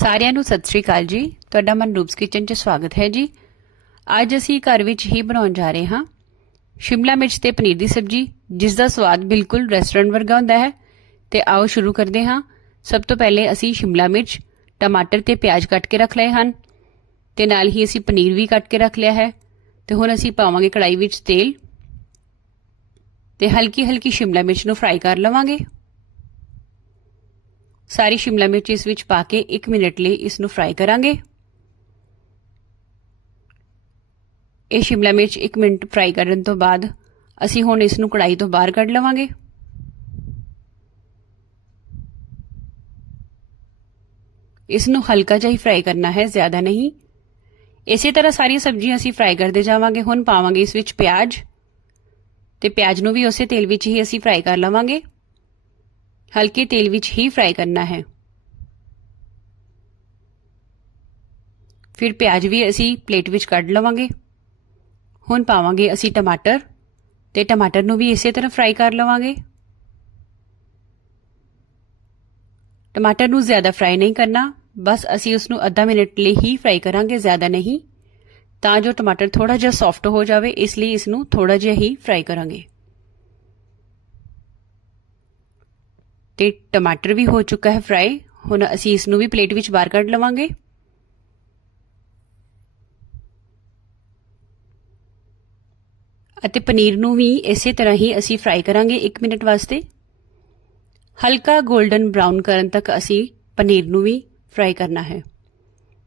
ਸਾਰਿਆਂ ਨੂੰ ਸਤਿ ਸ੍ਰੀ ਅਕਾਲ ਜੀ। ਤੁਹਾਡਾ ਮਨਰੂਪਸ ਕਿਚਨ 'ਚ ਸਵਾਗਤ ਹੈ ਜੀ। ਅੱਜ ਅਸੀਂ ਘਰ ਵਿੱਚ ਹੀ ਬਣਾਉਣ ਜਾ ਰਹੇ ਹਾਂ। ਸ਼ਿਮਲਾ ਮਿਰਚ ਤੇ ਪਨੀਰ ਦੀ ਸਬਜ਼ੀ, ਜਿਸ ਦਾ ਸਵਾਦ ਬਿਲਕੁਲ ਰੈਸਟੋਰੈਂਟ ਵਰਗਾ ਹੁੰਦਾ ਹੈ। ਤੇ ਆਓ ਸ਼ੁਰੂ ਕਰਦੇ ਹਾਂ। ਸਭ ਤੋਂ ਪਹਿਲੇ ਅਸੀਂ ਸ਼ਿਮਲਾ ਮਿਰਚ, ਟਮਾਟਰ ਤੇ ਪਿਆਜ਼ ਕੱਟ ਕੇ ਰੱਖ ਲਏ ਹਨ। ਤੇ ਨਾਲ ਹੀ ਅਸੀਂ ਪਨੀਰ ਵੀ ਕੱਟ ਕੇ ਰੱਖ ਲਿਆ ਹੈ। ਤੇ ਹੁਣ ਅਸੀਂ ਪਾਵਾਂਗੇ ਕੜਾਈ ਵਿੱਚ ਤੇਲ। ਤੇ ਹਲਕੀ ਹਲਕੀ ਸ਼ਿਮਲਾ ਮਿਰਚ ਨੂੰ ਫਰਾਈ ਕਰ ਲਵਾਂਗੇ। ਸਾਰੀ ਸ਼ਿਮਲਾ ਮਿਰਚ ਇਸ ਵਿੱਚ ਪਾ ਕੇ 1 ਮਿੰਟ ਲਈ ਇਸ ਨੂੰ ਫਰਾਈ ਕਰਾਂਗੇ। ਇਹ ਸ਼ਿਮਲਾ ਮਿਰਚ 1 ਮਿੰਟ ਫਰਾਈ ਕਰਨ ਤੋਂ ਬਾਅਦ ਅਸੀਂ ਹੁਣ ਇਸ ਨੂੰ ਕੜਾਈ ਤੋਂ ਬਾਹਰ ਕੱਢ ਲਵਾਂਗੇ। ਇਸ ਨੂੰ ਹਲਕਾ ਜਿਹਾ ਹੀ ਫਰਾਈ ਕਰਨਾ ਹੈ, ਜ਼ਿਆਦਾ ਨਹੀਂ। ਇਸੇ ਤਰ੍ਹਾਂ ਸਾਰੀਆਂ ਸਬਜ਼ੀਆਂ ਅਸੀਂ ਫਰਾਈ ਕਰਦੇ ਜਾਵਾਂਗੇ। ਹੁਣ ਪਾਵਾਂਗੇ ਇਸ ਵਿੱਚ ਪਿਆਜ਼ ਤੇ ਪਿਆਜ਼ ਨੂੰ ਵੀ ਉਸੇ ਤੇਲ ਵਿੱਚ ਹੀ ਅਸੀਂ ਫਰਾਈ ਕਰ ਲਵਾਂਗੇ। ਹਲਕੇ ਤੇਲ ਵਿੱਚ ਹੀ ਫਰਾਈ ਕਰਨਾ ਹੈ। ਫਿਰ ਪਿਆਜ਼ ਵੀ ਅਸੀਂ ਪਲੇਟ ਵਿੱਚ ਕੱਢ ਲਵਾਂਗੇ। ਹੁਣ ਪਾਵਾਂਗੇ ਅਸੀਂ ਟਮਾਟਰ ਤੇ ਟਮਾਟਰ ਨੂੰ ਵੀ ਇਸੇ ਤਰ੍ਹਾਂ ਫਰਾਈ ਕਰ ਲਵਾਂਗੇ। ਟਮਾਟਰ ਨੂੰ ਜ਼ਿਆਦਾ ਫਰਾਈ ਨਹੀਂ ਕਰਨਾ, ਬਸ ਅਸੀਂ ਉਸ ਨੂੰ ਅੱਧਾ ਮਿੰਟ ਲਈ ਹੀ ਫਰਾਈ ਕਰਾਂਗੇ, ਜ਼ਿਆਦਾ ਨਹੀਂ। ਤਾਂ ਜੋ ਟਮਾਟਰ ਥੋੜਾ ਜਿਹਾ ਸੌਫਟ ਹੋ ਜਾਵੇ, ਇਸ ਲਈ ਇਸ ਨੂੰ ਥੋੜਾ ਜਿਹਾ ਹੀ ਫਰਾਈ ਕਰਾਂਗੇ। ਤੇ ਟਮਾਟਰ ਵੀ ਹੋ ਚੁੱਕਾ ਹੈ ਫਰਾਈ। ਹੁਣ ਅਸੀਂ ਇਸ ਨੂੰ ਵੀ ਪਲੇਟ ਵਿੱਚ ਬਾਹਰ ਕੱਢ ਲਵਾਂਗੇ। ਅਤੇ ਪਨੀਰ ਨੂੰ ਵੀ ਇਸੇ ਤਰ੍ਹਾਂ ਹੀ ਅਸੀਂ ਫਰਾਈ ਕਰਾਂਗੇ 1 ਮਿੰਟ ਵਾਸਤੇ। ਹਲਕਾ 골ਡਨ ਬ੍ਰਾਊਨ ਕਰਨ ਤੱਕ ਅਸੀਂ ਪਨੀਰ ਨੂੰ ਵੀ ਫਰਾਈ ਕਰਨਾ ਹੈ।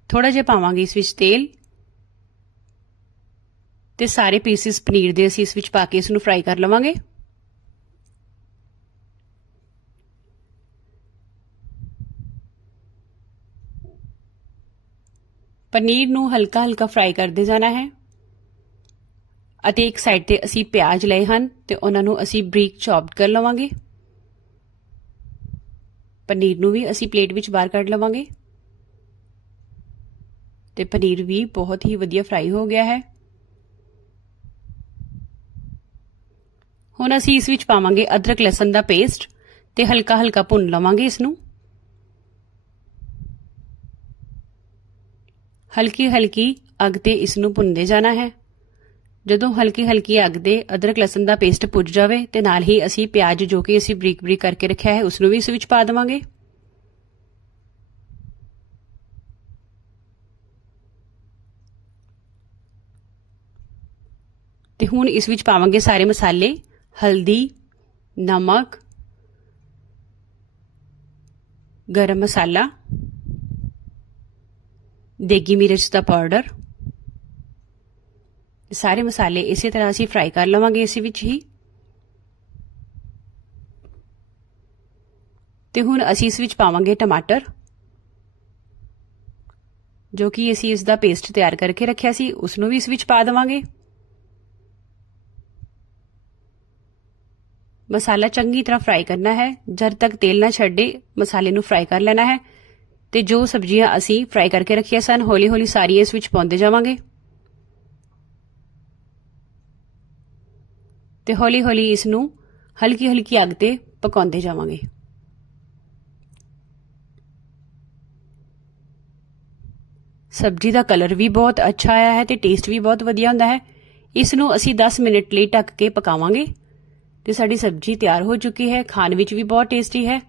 ਥੋੜਾ ਜਿਹਾ ਪਾਵਾਂਗੇ ਇਸ ਵਿੱਚ ਤੇਲ। ਤੇ ਸਾਰੇ ਪੀਸਿਸ ਪਨੀਰ ਦੇ ਅਸੀਂ ਇਸ ਵਿੱਚ ਪਾ ਕੇ ਇਸ ਨੂੰ ਫਰਾਈ ਕਰ ਲਵਾਂਗੇ। ਪਨੀਰ ਨੂੰ ਹਲਕਾ ਹਲਕਾ ਫਰਾਈ ਕਰਦੇ ਜਾਣਾ ਹੈ। ਅਤੇ ਇੱਕ ਸਾਈਡ ਤੇ ਅਸੀਂ ਪਿਆਜ਼ ਲਏ ਹਨ ਤੇ ਉਹਨਾਂ ਨੂੰ ਅਸੀਂ ਬਰੀਕ ਚੌਪਡ ਕਰ ਲਵਾਂਗੇ। ਪਨੀਰ ਨੂੰ ਵੀ ਅਸੀਂ ਪਲੇਟ ਵਿੱਚ ਬਾਹਰ ਕੱਢ ਲਵਾਂਗੇ। ਤੇ ਪਨੀਰ ਵੀ ਬਹੁਤ ਹੀ ਵਧੀਆ ਫਰਾਈ ਹੋ ਗਿਆ ਹੈ। ਹੁਣ ਅਸੀਂ ਇਸ ਵਿੱਚ ਪਾਵਾਂਗੇ ਅਦਰਕ ਲਸਣ ਦਾ ਪੇਸਟ ਤੇ ਹਲਕਾ ਹਲਕਾ ਭੁੰਨ ਲਵਾਂਗੇ ਇਸ ਨੂੰ। ਹਲਕੀ ਹਲਕੀ ਅੱਗ ਤੇ ਇਸ ਨੂੰ ਭੁੰਨਦੇ ਜਾਣਾ ਹੈ। ਜਦੋਂ ਹਲਕੀ ਹਲਕੀ ਅੱਗ ਦੇ ਅਦਰਕ ਲਸਣ ਦਾ ਪੇਸਟ ਪੁੱਜ ਜਾਵੇ ਤੇ ਨਾਲ ਹੀ ਅਸੀਂ ਪਿਆਜ਼ ਜੋ ਕਿ ਅਸੀਂ ਬਰੀਕ ਬਰੀਕ ਕਰਕੇ ਰੱਖਿਆ ਹੈ ਉਸ ਨੂੰ ਵੀ ਇਸ ਵਿੱਚ ਪਾ ਦੇਵਾਂਗੇ। ਤੇ ਹੁਣ ਇਸ ਵਿੱਚ ਪਾਵਾਂਗੇ ਸਾਰੇ ਮਸਾਲੇ, ਹਲਦੀ, ਨਮਕ, ਗਰਮ ਮਸਾਲਾ। ਦੇਗੀ ਮਿਰਚ ਦਾ ਪਾਊਡਰ ਸਾਰੇ ਮਸਾਲੇ ਇਸੇ ਤਰ੍ਹਾਂ ਅਸੀਂ ਫਰਾਈ ਕਰ ਲਵਾਂਗੇ ਇਸ ਵਿੱਚ ਹੀ। ਤੇ ਹੁਣ ਅਸੀਂ ਇਸ ਵਿੱਚ ਪਾਵਾਂਗੇ ਟਮਾਟਰ। ਜੋ ਕਿ ਅਸੀਂ ਇਸ ਦਾ ਪੇਸਟ ਤਿਆਰ ਕਰਕੇ ਰੱਖਿਆ ਸੀ ਉਸ ਨੂੰ ਵੀ ਇਸ ਵਿੱਚ ਪਾ ਦੇਵਾਂਗੇ। ਮਸਾਲਾ ਚੰਗੀ ਤਰ੍ਹਾਂ ਫਰਾਈ ਕਰਨਾ ਹੈ। ਜਦ ਤੱਕ ਤੇਲ ਨਾ ਛੱਡੇ, ਮਸਾਲੇ ਨੂੰ ਫਰਾਈ ਕਰ ਲੈਣਾ ਹੈ। ਤੇ ਜੋ ਸਬਜ਼ੀਆਂ ਅਸੀਂ ਫਰਾਈ ਕਰਕੇ ਰੱਖੀਆਂ ਸਨ, ਹੌਲੀ-ਹੌਲੀ ਸਾਰੀਆਂ ਇਸ ਵਿੱਚ ਪਾਉਂਦੇ ਜਾਵਾਂਗੇ। ਤੇ ਹੌਲੀ-ਹੌਲੀ ਇਸ ਨੂੰ ਹਲਕੀ-ਹਲਕੀ ਅੱਗ ਤੇ ਪਕਾਉਂਦੇ ਜਾਵਾਂਗੇ। ਸਬਜ਼ੀ ਦਾ ਕਲਰ ਵੀ ਬਹੁਤ ਅੱਛਾ ਆਇਆ ਹੈ ਤੇ ਟੇਸਟ ਵੀ ਬਹੁਤ ਵਧੀਆ ਹੁੰਦਾ ਹੈ। ਇਸ ਨੂੰ ਅਸੀਂ 10 ਮਿੰਟ ਲਈ ਢੱਕ ਕੇ ਪਕਾਵਾਂਗੇ। ਤੇ ਸਾਡੀ ਸਬਜ਼ੀ ਤਿਆਰ ਹੋ ਚੁੱਕੀ ਹੈ, ਖਾਣ ਵਿੱਚ ਵੀ ਬਹੁਤ ਟੇਸਟੀ ਹੈ।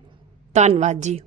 ਧੰਨਵਾਦ ਜੀ।